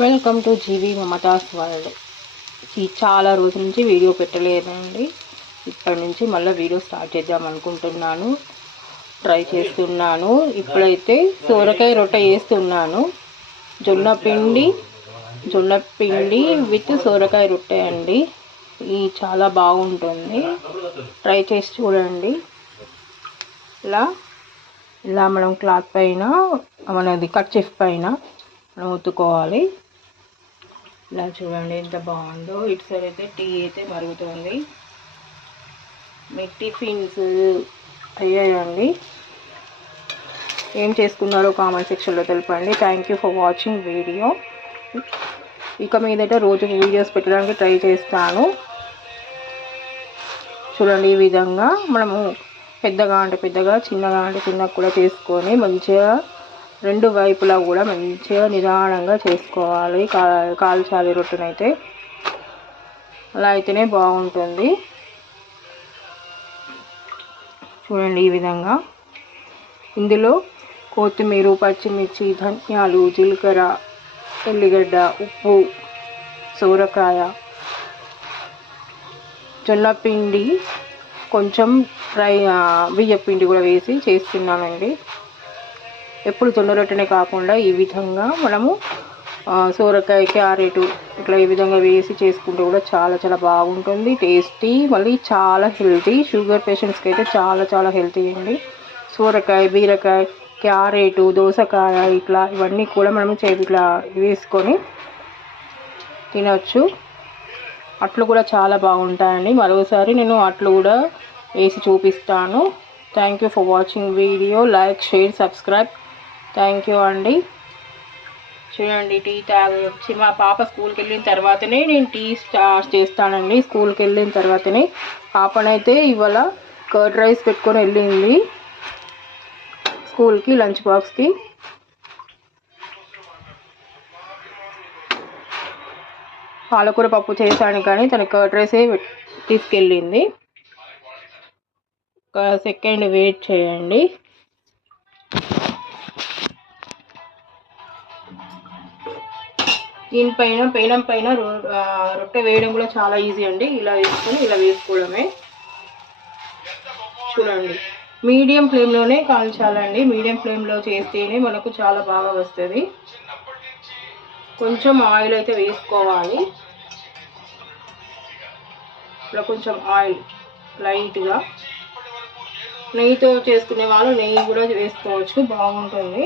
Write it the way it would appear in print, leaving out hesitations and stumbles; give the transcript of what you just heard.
Welcome to జీవి Mamata's world. ఈ చాలా రోజుల నుంచి వీడియో పెట్టలేదండి. ఇప్పటి నుంచి మళ్ళీ వీడియో స్టార్ట్ చేద్దాం అనుకుంటున్నాను. ట్రై చేస్తున్నాను. ఇప్పుడైతే సోరకాయ రొట్టె చేస్తున్నాను. జొన్న పిండి విత్ సోరకాయ రొట్టె అండి. ఇది చాలా బాగుంటుంది. ట్రై చేసి చూడండి. ఇలా మనం క్లాత్ పైన మనది కర్చీఫ్ పైన మనం ఉత్తుకోవాలి. ఇలా చూడండి ఎంత బాగుందో. ఇటు సైడ్ అయితే టీ అయితే మరుగుతుంది. మీ టిఫిన్స్ అయ్యాయండి. ఏం చేసుకున్నారో కామెంట్ సెక్షన్లో తెలపండి. Thank you for watching video. ఇక మీదట రోజు వీడియోస్ పెట్టడానికి ట్రై చేస్తాను. చూడండి ఈ విధంగా మనము పెద్దగా అంటే పెద్దగా, చిన్నగా అంటే చిన్నగా కూడా చేసుకొని మంచిగా రెండు వైపులా కూడా మంచిగా నిదానంగా చేసుకోవాలి. కాల్చాలి రొట్టెనైతే. అలా అయితేనే బాగుంటుంది. చూడండి ఈ విధంగా. ఇందులో కొత్తిమీర, పచ్చిమిర్చి, ధనియాలు, జీలకర్ర, ఎల్లిగడ్డ, ఉప్పు, సోరకాయ, జొన్నపిండి, కొంచెం బియ్యపిండి కూడా వేసి చేస్తున్నానండి. ఎప్పుడు జొన్న రొట్టెనే కాకుండా ఈ విధంగా మనము సోరకాయ, క్యారెట్ ఇట్లా ఈ విధంగా వేసి చేసుకుంటే కూడా చాలా చాలా బాగుంటుంది. టేస్టీ, మళ్ళీ చాలా హెల్తీ. షుగర్ పేషెంట్స్కి అయితే చాలా చాలా హెల్తీ అండి. సోరకాయ, బీరకాయ, క్యారెట్, దోసకాయ ఇట్లా ఇవన్నీ కూడా మనం ఇట్లా వేసుకొని తినచ్చు. అట్లు కూడా చాలా బాగుంటాయండి. మరోసారి నేను అట్లు కూడా వేసి చూపిస్తాను. Thank you for watching video. Like, share, subscribe. Thank you అండి. చూడండి టీ తాగొచ్చి మా పాప స్కూల్కి వెళ్ళిన తర్వాతనే నేను టీ స్టార్ట్ చేస్తానండి. స్కూల్కి వెళ్ళిన తర్వాతనే. పాపనైతే ఇవాళ కర్డ్ రైస్ పెట్టుకొని వెళ్ళింది స్కూల్కి, లంచ్ బాక్స్కి. పాలకూర పప్పు చేశాను కానీ తన కర్డ్ రైసే తీసుకెళ్ళింది. ఒక సెకండ్ వెయిట్ చేయండి. దీనిపైన పేనం పైన రొట్టె వేయడం కూడా చాలా ఈజీ అండి. ఇలా వేసుకొని ఇలా వేసుకోవడమే. చూడండి మీడియం ఫ్లేమ్లోనే కాల్చాలండి. మీడియం ఫ్లేమ్లో చేస్తేనే మనకు చాలా బాగా వస్తుంది. కొంచెం ఆయిల్ అయితే వేసుకోవాలి. ఇలా కొంచెం ఆయిల్ లైట్గా. నెయ్యితో చేసుకునే వాళ్ళు నెయ్యి కూడా వేసుకోవచ్చు, బాగుంటుంది.